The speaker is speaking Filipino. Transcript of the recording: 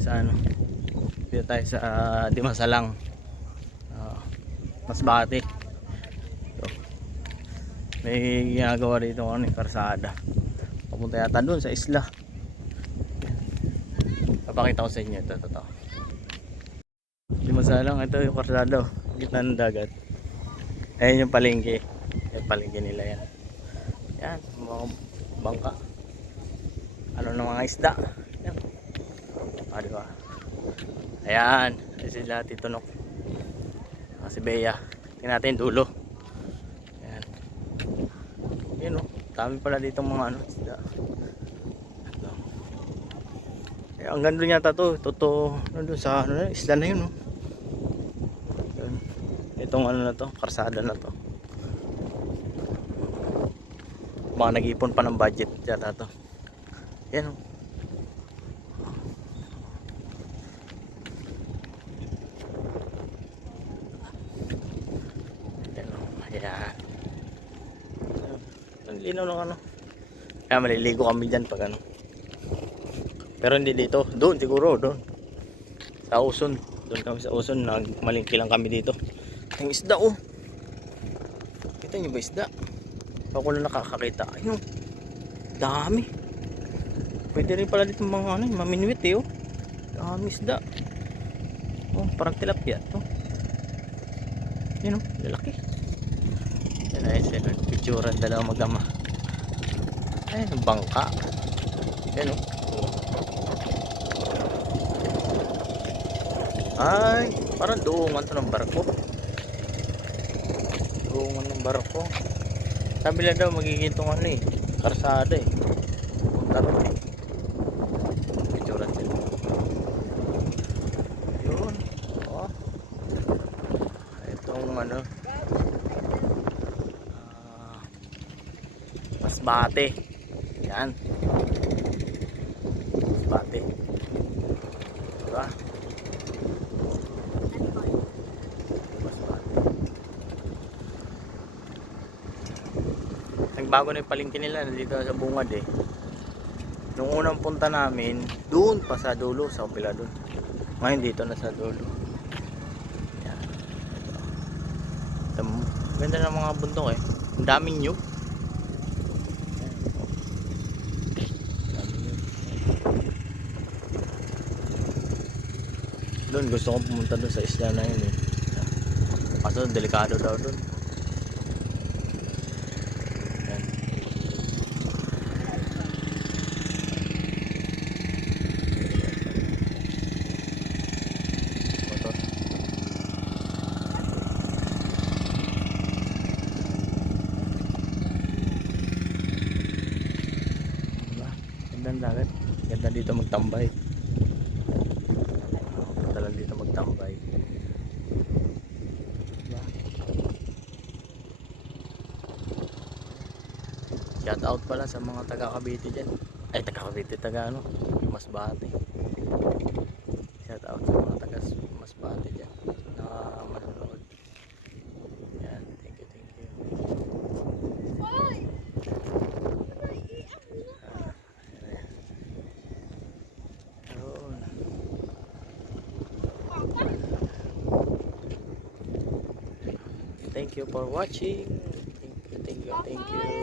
Sa ano, dito tayo sa Dimasalang, Masbate. So, may ginagawa dito ano, karsada papunta yata dun sa isla. Papakita ko sa inyo ito, totoo. Dimasalang, ito yung karsada, gitna ng dagat. Ayan yung palengke, yung palengke nila yan. Yan, mga bangka, ano ng mga isda yan. Diba? Ayan, sila Titunok, si Bea. Tingnan natin dulo. Ayan. Yun o, dami pala dito mga ano, isda. Ang ganda yata to, totoo, nandun sa ano, isla na yun o. Itong ano na to, karsada na to. Mga nag-ipon pa ng budget yata to. Yan o. Ayan. Ang linaw ng ano. Kaya maliligo kami dyan pag ano. Pero hindi dito. Doon siguro. Doon. Sa Uson. Doon kami sa Uson. Nagmalingki lang kami dito. Ang isda oh. Kita nyo ba isda? Ako lang nakakakita. Ayun. Dami. Pwede rin pala dito mga ano. Maminwit eh oh. Dami isda. Oh, parang tilapia to. Yun oh. Lalaki. Yan ay sila. Picturean dalawang mag-ama. Ayun. Bangka. Yan oh. Ay, parang doongan to ng barko. Doongan ng barko. Sabi lang daw magiging itong ano eh, karsada eh. Punta rin eh. Picturean sila. Yun. Oh. Itong ano, Masbate. Yan. Masbate. Diba? Nagbago na yung palengke nila dito sa bungad eh. Nung unang punta namin, doon pa sa dulo, sa kabila doon. Ngayon dito na sa dulo. Yan. Ito. Ganda ng mga bundok eh. Ang daming nyug. Doon gusto kong pumunta doon sa isla na yun eh. Kaso delikado daw doon. Ganda ng dagat. Ganda dito magtambay. Ganda lang dito magtambay. Diba? Shout out pala sa mga taga Cavite dyan. Ay taga Cavite, taga ano, Masbate. Shout out sa mga taga Masbate dyan na manonood. Yan, thank you, thank you. Thank you for watching. Thank you, thank you, thank you.